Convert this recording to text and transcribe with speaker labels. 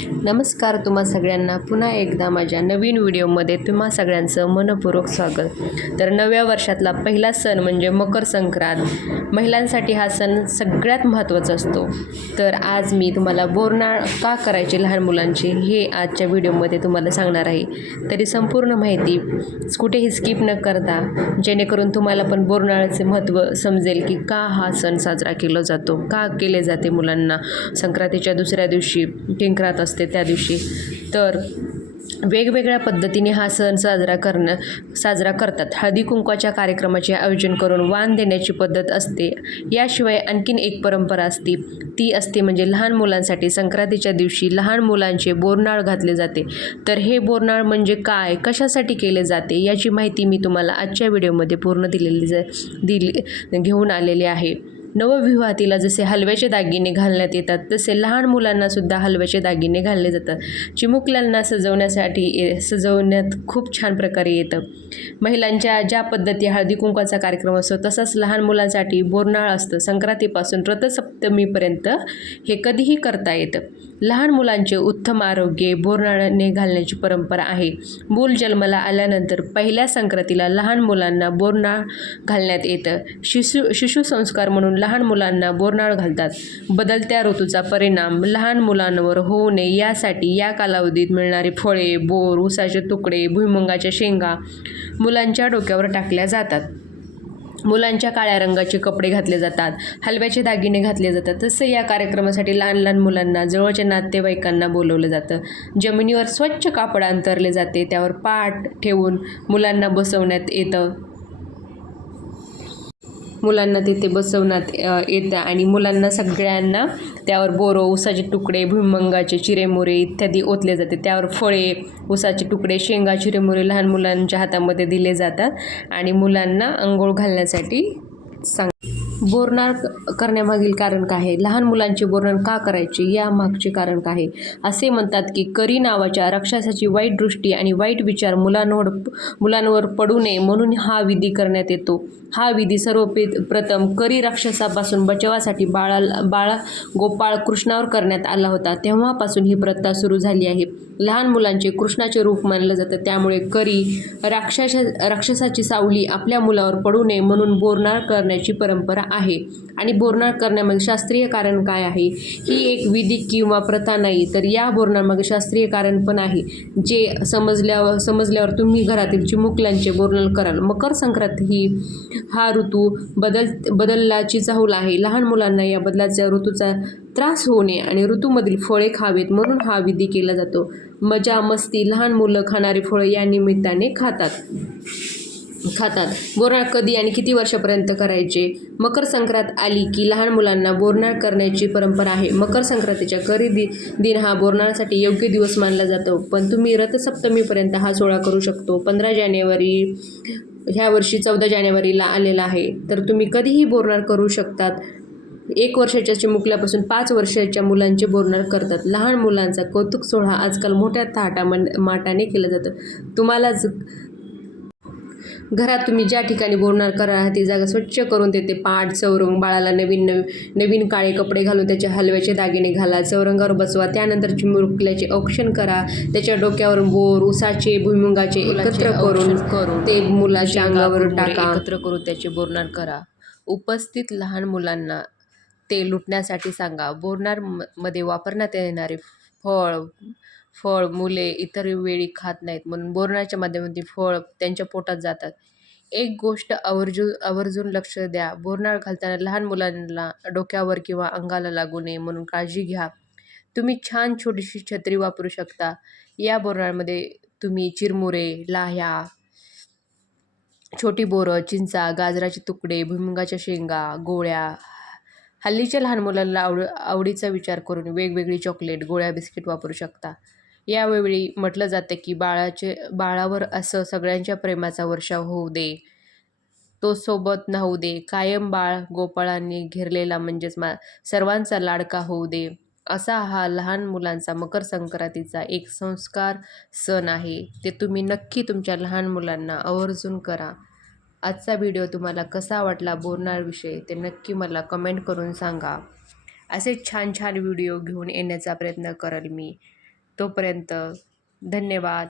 Speaker 1: नमस्कार तुम्हा सगळ्यांना. पुन्हा एकदा माझ्या नवीन व्हिडिओमध्ये तुम्हा सगळ्यांचं मनपूर्वक स्वागत. तर नव्या वर्षातला पहिला सण म्हणजे मकर संक्रांत. महिलांसाठी हा सण सगळ्यात महत्त्वाचा असतो. तर आज मी तुम्हाला बोरनाळ का करायचे लहान मुलांची हे आजच्या व्हिडिओमध्ये तुम्हाला सांगणार आहे. तरी संपूर्ण माहिती कुठेही स्किप न करता जेणेकरून तुम्हाला पण बोरनाळाचे महत्त्व समजेल की का हा सण साजरा केला जातो का केले जाते मुलांना. संक्रांतीच्या दुसऱ्या दिवशी टिंकरात असते त्या दिवशी. तर वेगवेगळ्या पद्धतीने हा सण साजरा करणं साजरा करतात. हळदी कुंकवाच्या कार्यक्रमाचे आयोजन करून वाण देण्याची पद्धत असते. याशिवाय आणखीन एक परंपरा असते ती असते म्हणजे लहान मुलांसाठी संक्रांतीच्या दिवशी लहान मुलांचे बोरनाळ घातले जाते. तर हे बोरनाळ म्हणजे काय? कशासाठी केले जाते? याची माहिती मी तुम्हाला आजच्या व्हिडिओमध्ये पूर्ण दिलेली ज दिली घेऊन आलेली आहे. नवविवाहातीला जसे हलव्याचे दागिने घालण्यात येतात तसे लहान मुलांनासुद्धा हलव्याचे दागिने घालले जातात. चिमुकल्यांना सजवण्यासाठी ए- सजवण्यात खूप छान प्रकारे येतं. महिलांच्या ज्या पद्धती हळदी कुंकवाचा कार्यक्रम असतो तसाच लहान मुलांसाठी बोरनाळ असतं. संक्रांतीपासून रथसप्तमीपर्यंत हे कधीही करता येतं. लहान मुलांचे उत्तम आरोग्य बोरनाळ्याने घालण्याची परंपरा आहे. मूल जन्माला आल्यानंतर पहिल्या संक्रांतीला लहान मुलांना बोरनाळ घालण्यात येतं. शिशु शिशुसंस्कार म्हणून लहान मुलांना बोरनाळ घालतात. बदलत्या ऋतूचा परिणाम लहान मुलांवर होऊ नये यासाठी या कालावधीत मिळणारी फळे बोर ऊसाचे तुकडे भुईमुगाच्या शेंगा मुलांच्या डोक्यावर टाकल्या जातात. मुलांच्या काळ्या रंगाचे कपडे घातले जातात हलव्याचे दागिने घातले जातात. तसं या कार्यक्रमासाठी लहान लहान मुलांना जवळच्या नातेवाईकांना बोलवलं जातं. जमिनीवर स्वच्छ कापड अंतरले जाते त्यावर पाट ठेवून मुलांना बसवण्यात येतं. मुलांना तिथे बसवण्यात येतं आणि मुलांना सगळ्यांना त्यावर बोरो ऊसाचे तुकडे भुईमंगाचे चिरेमुरे इत्यादी ओतले जाते. त्यावर फळे ऊसाचे तुकडे शेंगा चिरेमुरे लहान मुलांच्या हातामध्ये दिले जातात आणि मुलांना अंघोळ घालण्यासाठी सांग बोरणार क- करण्यामागील कारण काय आहे? लहान मुलांचे बोरनाळ का करायचे? या मागचे कारण काय आहे? असे म्हणतात की करी नावाच्या राक्षसाची वाईट दृष्टी आणि वाईट विचार मुलांवर मुलांवर पडू नये म्हणून हा विधी करण्यात येतो. हा विधी सर्वपे प्रथम करी राक्षसापासून बचावासाठी बाळा बाळा गोपाळ कृष्णावर करण्यात आला होता. तेव्हापासून ही प्रथा सुरू झाली आहे. लहान मुलांचे कृष्णाचे रूप मानलं जातं. त्यामुळे करी राक्षस राक्षसाची सावली आपल्या मुलावर पडू नये म्हणून बोरणार करण्याची परंपरा आहे. आणि बोरनाळ करण्यामागे शास्त्रीय कारण काय आहे? ही एक विधी किंवा प्रथा नाही तर या बोरणामागे शास्त्रीय कारण पण आहे. जे समजल्यावर समजल्यावर तुम्ही घरातील चिमुकल्यांचे बोरनाळ कराल. मकर संक्रांत ही हा ऋतू बदल बदलाची चाहूल आहे. लहान मुलांना या बदलाच्या ऋतूचा त्रास होणे आणि ऋतूमधील फळे खावेत म्हणून हा विधी केला जातो. मजा मस्ती लहान मुलं खाणारी फळं या निमित्ताने खातात. खातात. बोरनाळ कधी आणि किती वर्षापर्यंत करायचे? मकर संक्रांत आली की लहान मुलांना बोरनाळ करण्याची परंपरा आहे. मकर संक्रांतीच्या करी दि दिन हा बोरनाळासाठी योग्य दिवस मानला जातो. पण तुम्ही रथसप्तमीपर्यंत हा सोहळा करू शकतो. पंधरा जानेवारी ह्या वर्षी चौदा जानेवारीला आलेला आहे. तर तुम्ही कधीही बोरनाळ करू शकतात. एक वर्षाच्या चिमुकल्यापासून पाच वर्षाच्या मुलांचे बोरनाळ करतात. लहान मुलांचा कौतुक सोहळा आजकाल मोठ्या थाटा मन माटाने केला जातं. तुम्हालाच घरात तुम्ही ज्या ठिकाणी बोरनाळ करा ती जागा स्वच्छ करून देते. पाट चौरंग बाळाला नवीन नवीन नवीन काळे कपडे घालून त्याचे हलव्याचे दागिने घाला चौरंगावर बसवा. त्यानंतर चिमुरकल्याचे औक्षण करा. त्याच्या डोक्यावर बोर उसाचे भुईमुगाचे एकत्र करून करून ते मुलाच्या अंगावर टाका. एकत्र करून त्याचे बोरनाळ करा. उपस्थित लहान मुलांना ते लुटण्यासाठी सांगा. म- मध्ये वापरण्यात येणारे फळ फळ मुले इतर वेळी खात नाहीत. म्हणून बोरणाच्या माध्यमातून फळ त्यांच्या पोटात जातात. एक गोष्ट आवर्जून आवर्जून लक्ष द्या. बोरनाळ घालताना लहान मुलांना डोक्यावर किंवा अंगाला लागू नये म्हणून काळजी घ्या. तुम्ही छान छोटीशी छत्री वापरू शकता. या बोरनाळमध्ये तुम्ही चिरमुरे लाह्या छोटी बोरं चिंचा गाजराचे तुकडे भुईमुगाच्या शेंगा गोळ्या हल्लीच्या लहान मुलांना आवड आवडीचा विचार करून वेगवेगळी चॉकलेट गोळ्या बिस्किट वापरू शकता. यावेळी म्हटलं जातं की बाळाचे बाळावर असं सगळ्यांच्या प्रेमाचा वर्षाव होऊ दे. तो सोबत नाहू दे. कायम बाळ गोपाळांनी घेरलेला म्हणजेच मा सर्वांचा लाडका होऊ दे. असा हा लहान मुलांचा मकर संक्रांतीचा एक संस्कार सण आहे. ते तुम्ही नक्की तुमच्या लहान मुलांना आवर्जून करा. आजचा व्हिडिओ तुम्हाला कसा वाटला बोरनाळविषयी ते नक्की मला कमेंट करून सांगा. असे छान छान व्हिडिओ घेऊन येण्याचा प्रयत्न करेल मी. तोपर्यंत धन्यवाद.